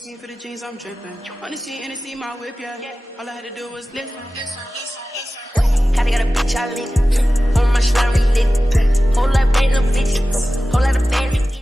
For the jeans, I'm dripping. On the scene, and see my whip, yeah. All I had to do was lift. Kinda got a bitch I lit. On my slime, we lit. Whole lot of random bitches. Whole lot of bandits.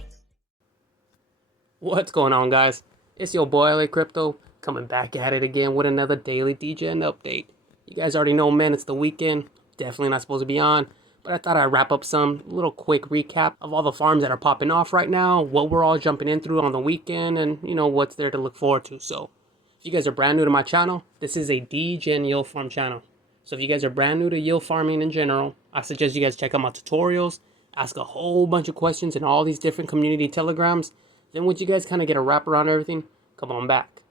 What's going on, guys? It's your boy LA Crypto coming back at it again with another daily Degen update. You guys already know, man, it's the weekend. Definitely not supposed to be on, but I thought I'd wrap up some little quick recap of all the farms that are popping off right now, what we're all jumping in through on the weekend, and you know what's there to look forward to. So if you guys are brand new to my channel, this is a Degen yield farm channel. So if you guys are brand new to yield farming in general, I suggest you guys check out my tutorials, ask a whole bunch of questions in all these different community telegrams. Then once you guys kind of get a wrap around everything, come on back.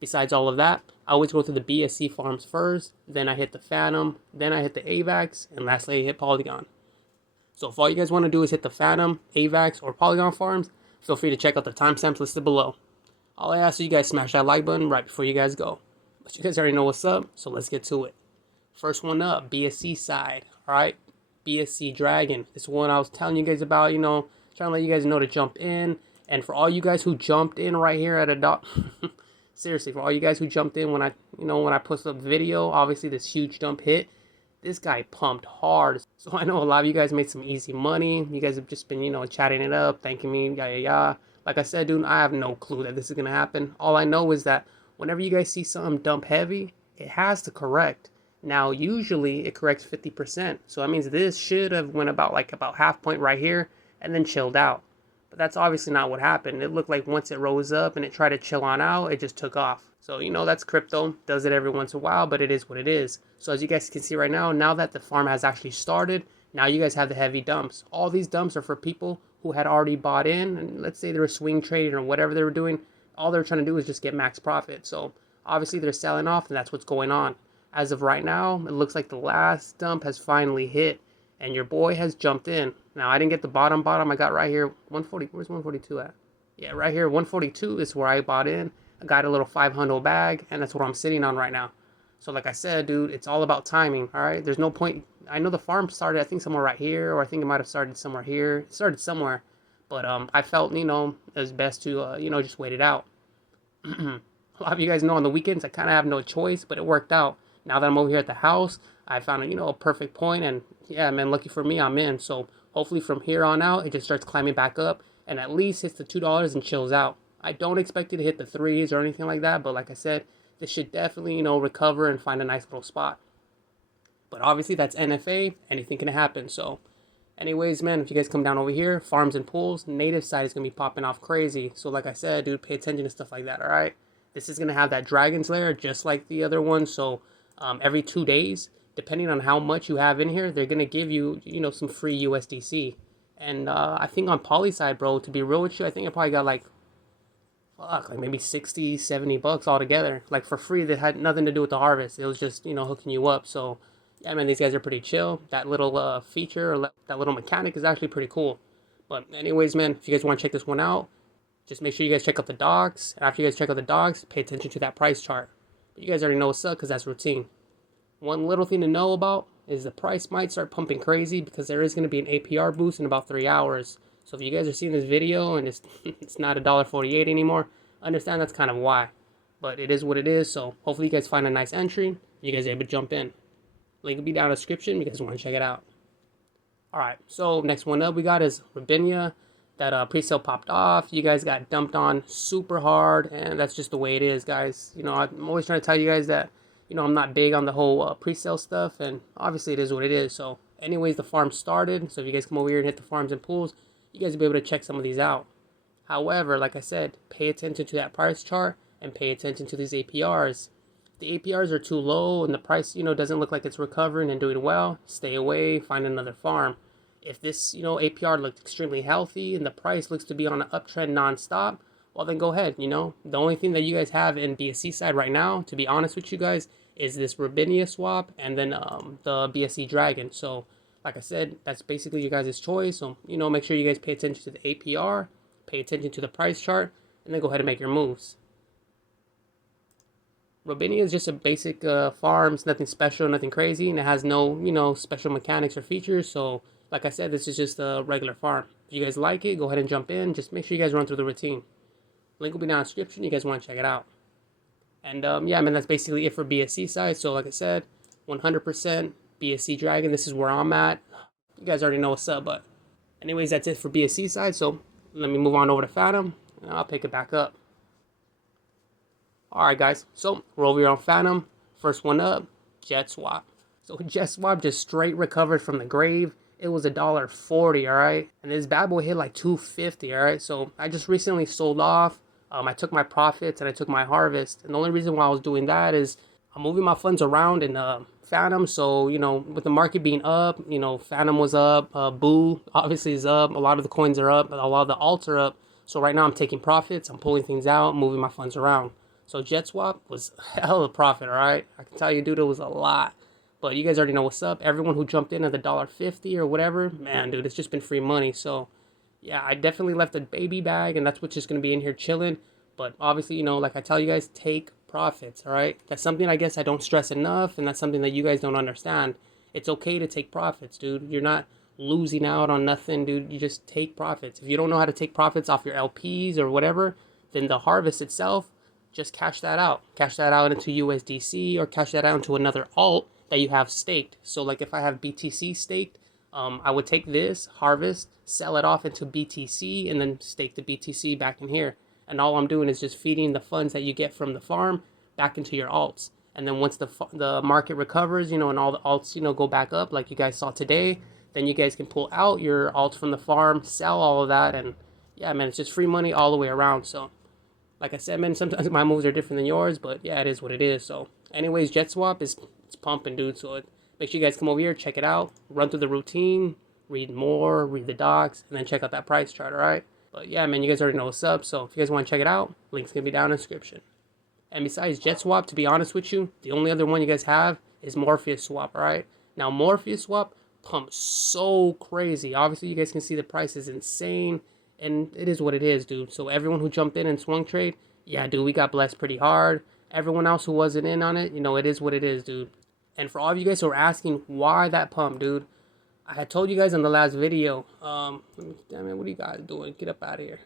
Besides all of that, I always go through the BSC farms first, then I hit the Phantom, then I hit the Avax, and lastly I hit Polygon. So if all you guys want to do is hit the Phantom, Avax, or Polygon farms, feel free to check out the timestamps listed below. All I ask is you guys smash that like button right before you guys go. But you guys already know what's up, so let's get to it. First one up, BSC side, alright? BscDragon. This one I was telling you guys about, you know, trying to let you guys know to jump in. And for all you guys who jumped in right here at a dot, seriously, for all you guys who jumped in when I posted up the video, obviously this huge dump hit, this guy pumped hard. So I know a lot of you guys made some easy money. You guys have just been, you know, chatting it up, thanking me, yah. Like I said, dude, I have no clue that this is gonna happen. All I know is that whenever you guys see something dump heavy, it has to correct. Now, usually it corrects 50%. So that means this should have went about half point right here and then chilled out. But that's obviously not what happened. It looked like once it rose up and it tried to chill on out, it just took off. So, you know, that's crypto. Does it every once in a while, but it is what it is. So as you guys can see right now that the farm has actually started, now you guys have the heavy dumps. All these dumps are for people who had already bought in. And let's say they were swing trading or whatever they were doing. All they're trying to do is just get max profit. So obviously they're selling off and that's what's going on. As of right now, it looks like the last dump has finally hit. And your boy has jumped in. Now, I didn't get the bottom. I got right here, 140. Where's 142 at? Yeah, right here, 142 is where I bought in. I got a little 500 bag, and that's what I'm sitting on right now. So, like I said, dude, it's all about timing, all right? There's no point. I know the farm started, I think, somewhere right here, or I think it might have started somewhere here. It started somewhere. But I felt, you know, it was best to, you know, just wait it out. A lot of you guys know on the weekends, I kind of have no choice, but it worked out. Now that I'm over here at the house, I found, you know, a perfect point, and yeah, man, lucky for me, I'm in. So hopefully from here on out, it just starts climbing back up and at least hits the $2 and chills out. I don't expect it to hit the 3s or anything like that, but like I said, this should definitely, you know, recover and find a nice little spot. But obviously that's NFA, anything can happen. So anyways, man, if you guys come down over here, farms and pools, native side is going to be popping off crazy. So like I said, dude, pay attention to stuff like that, all right? This is going to have that dragon's lair just like the other one. So every 2 days, depending on how much you have in here, they're going to give you, you know, some free USDC. And I think on Poly side, bro, to be real with you, I think I probably got like maybe 60, 70 bucks altogether. Like for free, that had nothing to do with the harvest. It was just, you know, hooking you up. So, yeah, man, these guys are pretty chill. That little feature, or that little mechanic is actually pretty cool. But anyways, man, if you guys want to check this one out, just make sure you guys check out the docs. And after you guys check out the docs, pay attention to that price chart. But you guys already know what's up because that's routine. One little thing to know about is the price might start pumping crazy because there is going to be an APR boost in about 3 hours. So if you guys are seeing this video and it's not $1.48 anymore, understand that's kind of why. But it is what it is, so hopefully you guys find a nice entry. You guys are able to jump in. Link will be down in the description if you guys want to check it out. Alright, so next one up we got is Robinia. That pre-sale popped off. You guys got dumped on super hard, and that's just the way it is, guys. You know, I'm always trying to tell you guys that, you know, I'm not big on the whole pre-sale stuff, and obviously it is what it is. So anyways, the farm started, so if you guys come over here and hit the farms and pools, you guys will be able to check some of these out. However, like I said, pay attention to that price chart and pay attention to these APRs. If the APRs are too low and the price, you know, doesn't look like it's recovering and doing well, stay away, find another farm. If this, you know, APR looked extremely healthy and the price looks to be on an uptrend nonstop, well then go ahead, you know. The only thing that you guys have in BSC side right now, to be honest with you guys, is this Robinia swap and then the BscDragon. So like I said, that's basically you guys' choice. So, you know, make sure you guys pay attention to the APR, pay attention to the price chart, and then go ahead and make your moves. Robinia is just a basic farms, nothing special, nothing crazy, and it has no, you know, special mechanics or features. So like I said, this is just a regular farm. If you guys like it, go ahead and jump in. Just make sure you guys run through the routine. Link will be down in the description. You guys want to check it out. And yeah, man, that's basically it for BSC side. So like I said, 100% BscDragon. This is where I'm at. You guys already know what's up, but anyways, that's it for BSC side. So let me move on over to Phantom, and I'll pick it back up. All right, guys. So we're over here on Phantom. First one up, Jetswap. So Jetswap just straight recovered from the grave. It was $1.40, all right? And this bad boy hit like $2.50, all right? So I just recently sold off. I took my profits and I took my harvest. And the only reason why I was doing that is I'm moving my funds around in Phantom. So, you know, with the market being up, you know, Phantom was up. Boo obviously is up. A lot of the coins are up. A lot of the alts are up. So right now I'm taking profits. I'm pulling things out, moving my funds around. So Jetswap was a hell of a profit, all right? I can tell you, dude, it was a lot. But you guys already know what's up. Everyone who jumped in at the $1.50 or whatever, man, dude, it's just been free money. So, yeah, I definitely left a baby bag, and that's what's just going to be in here chilling. But obviously, you know, like I tell you guys, take profits, all right? That's something I guess I don't stress enough, and that's something that you guys don't understand. It's okay to take profits, dude. You're not losing out on nothing, dude. You just take profits. If you don't know how to take profits off your LPs or whatever, then the harvest itself, just cash that out. Cash that out into USDC or cash that out into another alt that you have staked. So like if I have BTC staked, I would take this, harvest, sell it off into BTC, and then stake the BTC back in here. And all I'm doing is just feeding the funds that you get from the farm back into your alts. And then once the market recovers, you know, and all the alts, you know, go back up like you guys saw today, then you guys can pull out your alts from the farm, sell all of that, and yeah, man, it's just free money all the way around. So like I said, man, sometimes my moves are different than yours, but yeah, it is what it is. So anyways, Jetswap it's pumping, dude. So make sure you guys come over here, check it out, run through the routine, read more, read the docs, and then check out that price chart, all right? But yeah, man, you guys already know what's up. So if you guys want to check it out, link's going to be down in the description. And besides Jetswap, to be honest with you, the only other one you guys have is Morpheus Swap, all right? Now, Morpheus Swap pumps so crazy. Obviously, you guys can see the price is insane, and it is what it is, dude. So everyone who jumped in and swung trade, yeah, dude, we got blessed pretty hard. Everyone else who wasn't in on it, you know, it is what it is, dude. And for all of you guys who are asking why that pump, dude, I had told you guys in the last video, damn it, what are you guys doing? Get up out of here.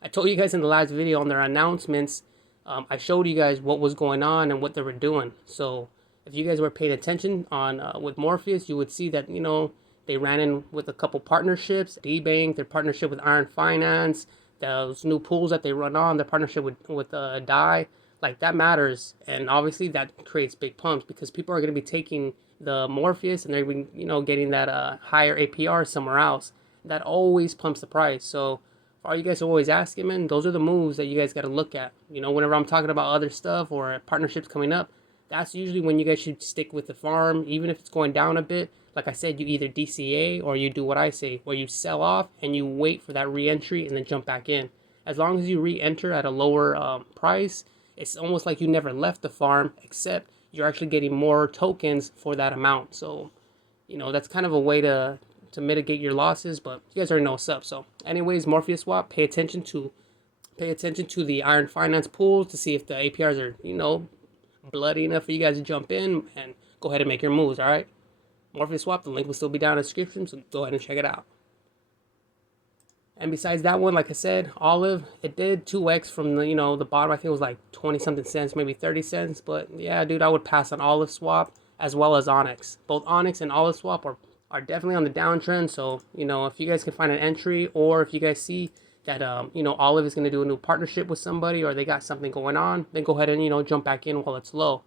I told you guys in the last video on their announcements, I showed you guys what was going on and what they were doing. So if you guys were paying attention on with Morpheus, you would see that, you know, they ran in with a couple partnerships, D-Bank, their partnership with Iron Finance, those new pools that they run on, their partnership with DAI. Like, that matters, and obviously that creates big pumps because people are going to be taking the Morpheus and they're, you know, getting that higher APR somewhere else. That always pumps the price. So for all you guys who always asking, man, those are the moves that you guys got to look at. You know, whenever I'm talking about other stuff or partnerships coming up, that's usually when you guys should stick with the farm, even if it's going down a bit. Like I said, you either DCA or you do what I say, where you sell off and you wait for that re-entry and then jump back in. As long as you re-enter at a lower price, it's almost like you never left the farm, except you're actually getting more tokens for that amount. So, you know, that's kind of a way to mitigate your losses, but you guys already know what's up. So anyways, Morpheus Swap, pay attention to the Iron Finance pools to see if the APRs are, you know, bloody enough for you guys to jump in and go ahead and make your moves, all right? Morpheus Swap, the link will still be down in the description, so go ahead and check it out. And besides that one, like I said, Olive, it did 2x from the, you know, the bottom. I think it was like 20 something cents, maybe 30 cents. But yeah, dude, I would pass on Olive Swap as well as Onyx. Both Onyx and Olive Swap are definitely on the downtrend. So, you know, if you guys can find an entry, or if you guys see that, you know, Olive is going to do a new partnership with somebody, or they got something going on, then go ahead and, you know, jump back in while it's low.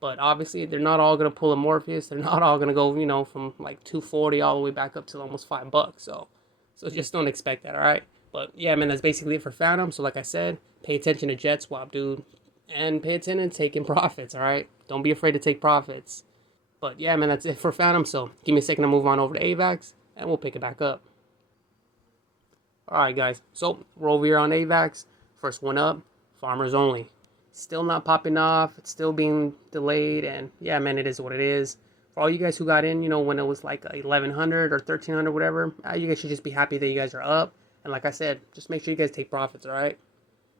But obviously, they're not all going to pull a Morpheus. They're not all going to go, you know, from like 240 all the way back up to almost $5. So just don't expect that, all right? But yeah, man, that's basically it for Phantom. So like I said, pay attention to Jetswap, dude. And pay attention to taking profits, all right? Don't be afraid to take profits. But yeah, man, that's it for Phantom. So give me a second to move on over to Avax, and we'll pick it back up. All right, guys. So we're over here on Avax. First one up, Farmersonly. Still not popping off. It's still being delayed. And yeah, man, it is what it is. For all you guys who got in, you know, when it was like 1100 or 1300, whatever, you guys should just be happy that you guys are up. And like I said, just make sure you guys take profits, all right?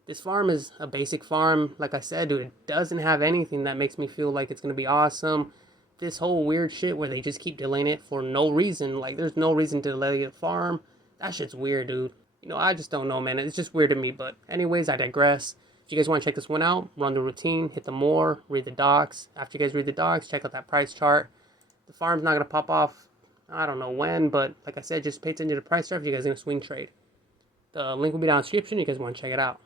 This farm is a basic farm. Like I said, dude, it doesn't have anything that makes me feel like it's going to be awesome. This whole weird shit where they just keep delaying it for no reason. Like, there's no reason to delay a farm. That shit's weird, dude. I just don't know, man. It's just weird to me. But anyways, I digress. If you guys want to check this one out, run the routine, hit the more, read the docs. After you guys read the docs, check out that price chart. The farm's not going to pop off, I don't know when, but like I said, just pay attention to the price chart if you guys are going to swing trade. The link will be down in the description. You guys want to check it out.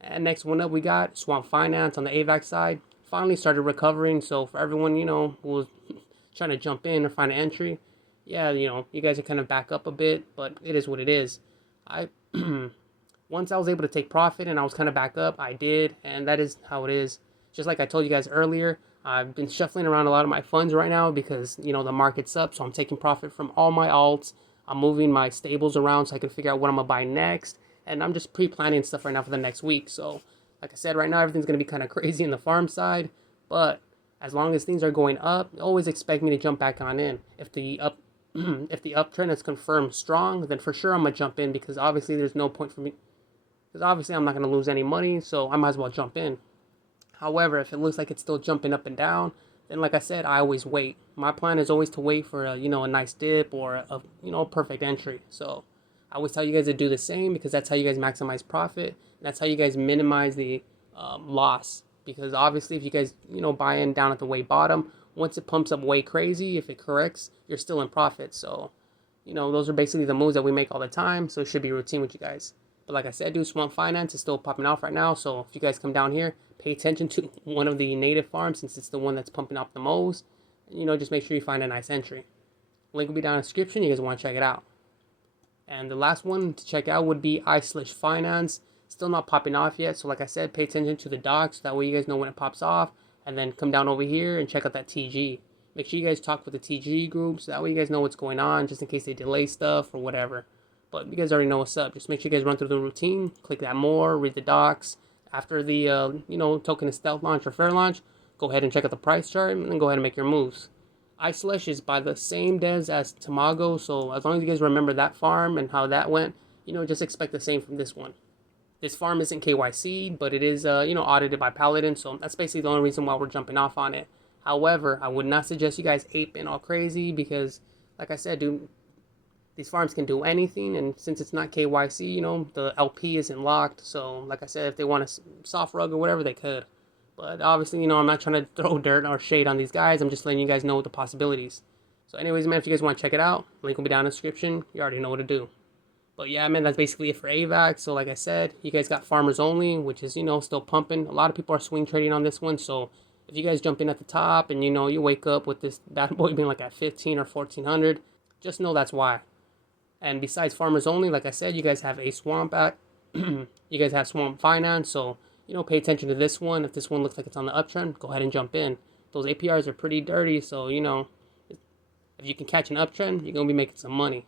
And next one up, we got Swamp Finance on the Avax side. Finally started recovering. So for everyone, who was trying to jump in or find an entry, yeah, you guys are kind of back up a bit, but it is what it is. Once I was able to take profit and I was kind of back up, I did, and that is how it is. Just like I told you guys earlier, I've been shuffling around a lot of my funds right now because, the market's up, so I'm taking profit from all my alts. I'm moving my stables around so I can figure out what I'm going to buy next, and I'm just pre-planning stuff right now for the next week. So, like I said, right now everything's going to be kind of crazy in the farm side, but as long as things are going up, always expect me to jump back on in. If the uptrend is confirmed strong, then for sure I'm going to jump in because obviously there's no point for me. Because obviously I'm not going to lose any money, so I might as well jump in. However, if it looks like it's still jumping up and down, then like I said, I always wait. My plan is always to wait for a nice dip or a perfect entry. So I always tell you guys to do the same because that's how you guys maximize profit. And that's how you guys minimize the loss. Because obviously if you guys buy in down at the way bottom, once it pumps up way crazy, if it corrects, you're still in profit. So those are basically the moves that we make all the time. So it should be routine with you guys. But like I said, dude, Swamp Finance is still popping off right now. So if you guys come down here, pay attention to one of the native farms since it's the one that's pumping up the most. And, just make sure you find a nice entry. Link will be down in the description. You guys want to check it out. And the last one to check out would be Iceslush Finance. Still not popping off yet. So like I said, pay attention to the docs. That way you guys know when it pops off. And then come down over here and check out that TG. Make sure you guys talk with the TG groups. That way you guys know what's going on just in case they delay stuff or whatever. But you guys already know what's up. Just make sure you guys run through the routine. Click that more. Read the docs. After the, token is stealth launch or fair launch, go ahead and check out the price chart and then go ahead and make your moves. Iceslush is by the same devs as Tamago. So as long as you guys remember that farm and how that went, just expect the same from this one. This farm isn't KYC, but it is, audited by Paladin. So that's basically the only reason why we're jumping off on it. However, I would not suggest you guys ape in all crazy because, like I said, dude, these farms can do anything, and since it's not KYC, the LP isn't locked. So, like I said, if they want a soft rug or whatever, they could. But obviously, I'm not trying to throw dirt or shade on these guys. I'm just letting you guys know the possibilities. So anyways, man, if you guys want to check it out, link will be down in the description. You already know what to do. But yeah, man, that's basically it for Avax. So like I said, you guys got Farmersonly, which is, still pumping. A lot of people are swing trading on this one. So if you guys jump in at the top and, you wake up with this bad boy being like at 15 or 1400, just know that's why. And besides Farmersonly, like I said, you guys have a Swamp at, you guys have Swamp Finance. So, pay attention to this one. If this one looks like it's on the uptrend, go ahead and jump in. Those APRs are pretty dirty. So, if you can catch an uptrend, you're going to be making some money.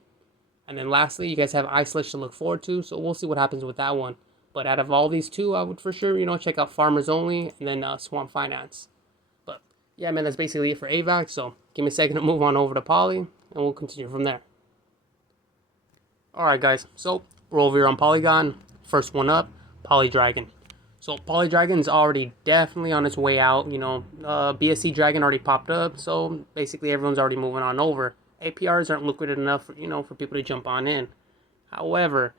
And then lastly, you guys have Iceslush to look forward to. So we'll see what happens with that one. But out of all these two, I would for sure, check out Farmersonly and then Swamp Finance. But yeah, man, that's basically it for Avax. So give me a second to move on over to Poly and we'll continue from there. Alright guys, so we're over here on Polygon. First one up, PolyDragon. So PolyDragon's already definitely on its way out. BscDragon already popped up, so basically everyone's already moving on over. APRs aren't liquid enough for, for people to jump on in. However,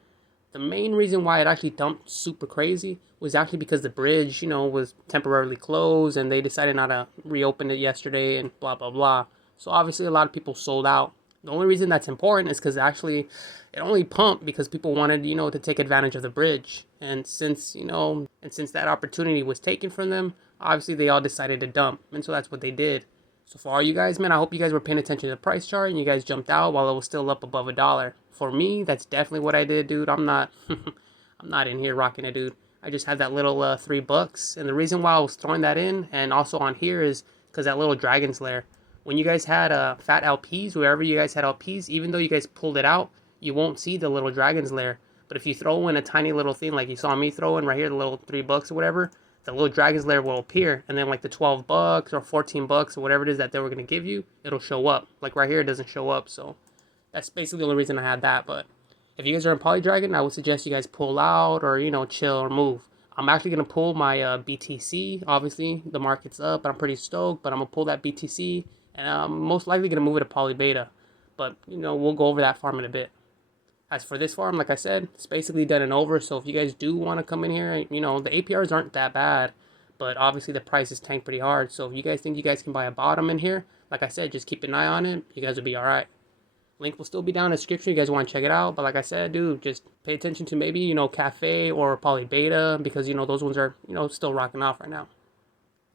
the main reason why it actually dumped super crazy was actually because the bridge, was temporarily closed and they decided not to reopen it yesterday and blah blah blah. So obviously a lot of people sold out. The only reason that's important is because actually it only pumped because people wanted, to take advantage of the bridge. And since that opportunity was taken from them, obviously they all decided to dump. And so that's what they did. So for all you guys, man, I hope you guys were paying attention to the price chart and you guys jumped out while it was still up above $1. For me, that's definitely what I did, dude. I'm not I'm not in here rocking it, dude. I just had that little $3. And the reason why I was throwing that in and also on here is because that little dragon's lair. When you guys had fat LPs, wherever you guys had LPs, even though you guys pulled it out, you won't see the little dragon's lair. But if you throw in a tiny little thing like you saw me throw in right here, the little $3 or whatever, the little dragon's lair will appear. And then like the $12 or $14 or whatever it is that they were going to give you, it'll show up. Like right here, it doesn't show up. So that's basically the only reason I had that. But if you guys are in PolyDragon, I would suggest you guys pull out or, chill or move. I'm actually going to pull my BTC. Obviously, the market's up, but I'm pretty stoked. But I'm going to pull that BTC. And I'm most likely going to move it to Polybeta. But, we'll go over that farm in a bit. As for this farm, like I said, it's basically done and over. So if you guys do want to come in here, you know, the APRs aren't that bad, but obviously the price is tanked pretty hard. So if you guys think you guys can buy a bottom in here, like I said, just keep an eye on it. You guys will be all right. Link will still be down in the description. You guys want to check it out. But like I said, dude, just pay attention to maybe, you know, Cafe or Polybeta, because, you know, those ones are, you know, still rocking off right now.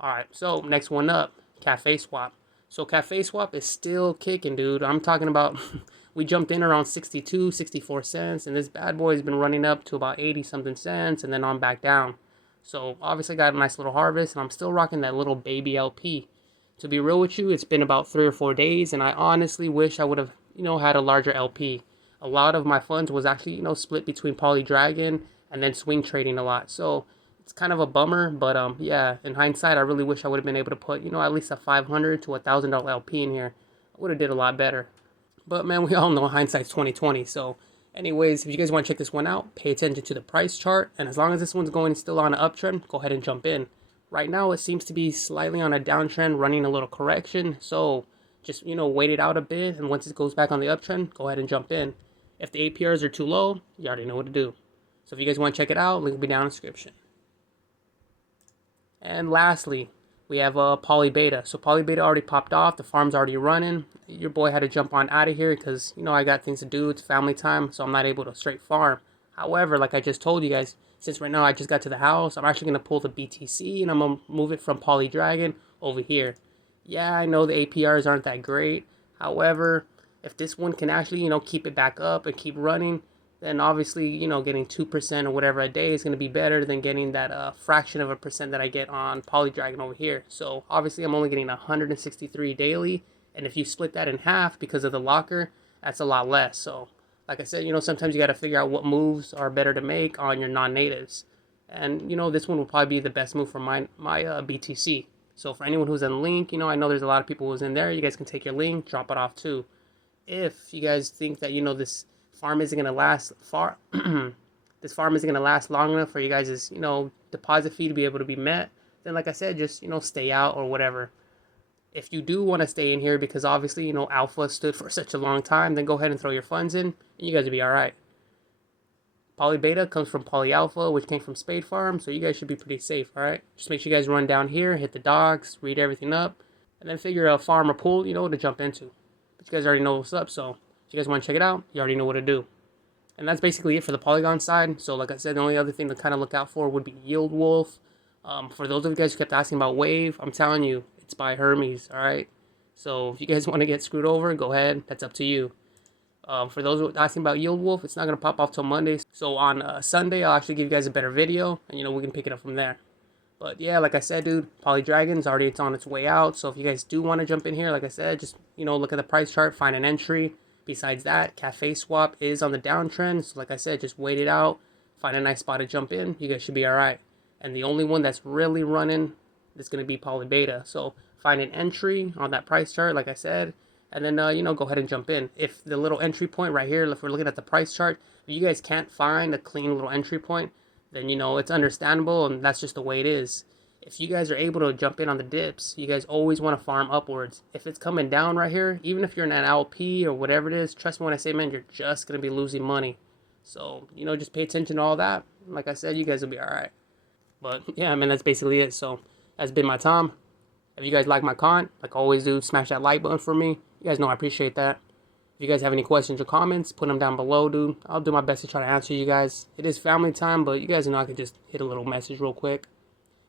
All right, so next one up, Cafeswap. So Cafeswap is still kicking, dude. I'm talking about we jumped in around 62, 64 cents, and this bad boy has been running up to about 80 something cents, and then on back down. So obviously got a nice little harvest, and I'm still rocking that little baby LP. To be real with you, it's been about 3 or 4 days, and I honestly wish I would have, you know, had a larger LP. A lot of my funds was actually, you know, split between PolyDragon and then swing trading a lot. So it's kind of a bummer, but yeah, in hindsight, I really wish I would have been able to put, you know, at least a $500 to $1,000 LP in here. I would have did a lot better. But man, we all know hindsight's 2020. So anyways, if you guys want to check this one out, pay attention to the price chart, and as long as this one's going still on an uptrend, go ahead and jump in. Right now, it seems to be slightly on a downtrend, running a little correction. So just, you know, wait it out a bit, and once it goes back on the uptrend, go ahead and jump in. If the APRs are too low, you already know what to do. So if you guys want to check it out, link will be down in the description. And lastly, we have Polybeta. So Polybeta already popped off. The farm's already running. Your boy had to jump on out of here because, you know, I got things to do. It's family time, so I'm not able to straight farm. However, like I just told you guys, since right now I just got to the house, I'm actually going to pull the BTC and I'm going to move it from PolyDragon over here. Yeah, I know the APRs aren't that great. However, if this one can actually, you know, keep it back up and keep running, then obviously, you know, getting 2% or whatever a day is going to be better than getting that fraction of a percent that I get on PolyDragon over here. So obviously I'm only getting 163 daily, and if you split that in half because of the locker, that's a lot less. So like I said, you know, sometimes you got to figure out what moves are better to make on your non-natives. And, you know, this one will probably be the best move for my BTC. So for anyone who's in link, you know, I know there's a lot of people who's in there. You guys can take your link, drop it off too. If you guys think that, you know, this farm isn't going to last this farm isn't going to last long enough for you guys' you know, deposit fee to be able to be met, then like I said, just, you know, stay out or whatever. If you do want to stay in here because obviously, you know, alpha stood for such a long time, then go ahead and throw your funds in and you guys will be all right. Polybeta comes from Poly Alpha, which came from Spade Farm, so you guys should be pretty safe, all right? Just make sure you guys run down here, hit the docs, read everything up, and then figure out a farm or pool, you know, to jump into. But you guys already know what's up, so if you guys want to check it out, you already know what to do. And that's basically it for the Polygon side. So like I said, the only other thing to kind of look out for would be Yieldwolf. For those of you guys who kept asking about Wave, I'm telling you, it's by Hermes, all right? So if you guys want to get screwed over, go ahead. That's up to you. For those asking about Yieldwolf, it's not going to pop off till Monday. So on Sunday, I'll actually give you guys a better video, and, you know, we can pick it up from there. But yeah, like I said, dude, PolyDragon's already, it's on its way out. So if you guys do want to jump in here, like I said, just, you know, look at the price chart, find an entry. Besides that, Cafeswap is on the downtrend. So like I said, just wait it out, find a nice spot to jump in. You guys should be all right. And the only one that's really running is going to be Polybeta. So find an entry on that price chart, like I said, and then, you know, go ahead and jump in. If the little entry point right here, if we're looking at the price chart, if you guys can't find a clean little entry point, then, you know, it's understandable, and that's just the way it is. If you guys are able to jump in on the dips, you guys always want to farm upwards. If it's coming down right here, even if you're in an LP or whatever it is, trust me when I say, man, you're just going to be losing money. So, you know, just pay attention to all that. Like I said, you guys will be all right. But, yeah, man, that's basically it. So, that's been my time. If you guys like my content, like always do, smash that like button for me. You guys know I appreciate that. If you guys have any questions or comments, put them down below, dude. I'll do my best to try to answer you guys. It is family time, but you guys know I can just hit a little message real quick.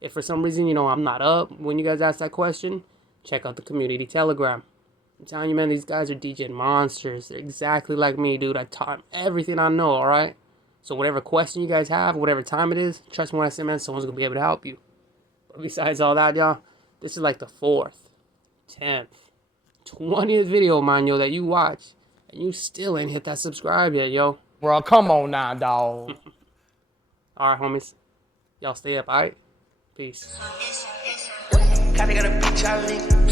If for some reason, you know, I'm not up when you guys ask that question, check out the community Telegram. I'm telling you, man, these guys are DJ monsters. They're exactly like me, dude. I taught them everything I know, all right? So whatever question you guys have, whatever time it is, trust me when I say, man, someone's going to be able to help you. But besides all that, y'all, this is like the 4th, 10th, 20th video of mine, yo, that you watch, and you still ain't hit that subscribe yet, yo. Bro, come on now, dog. All right, homies. Y'all stay up, all right? Peace. Kinda got a bitch I link.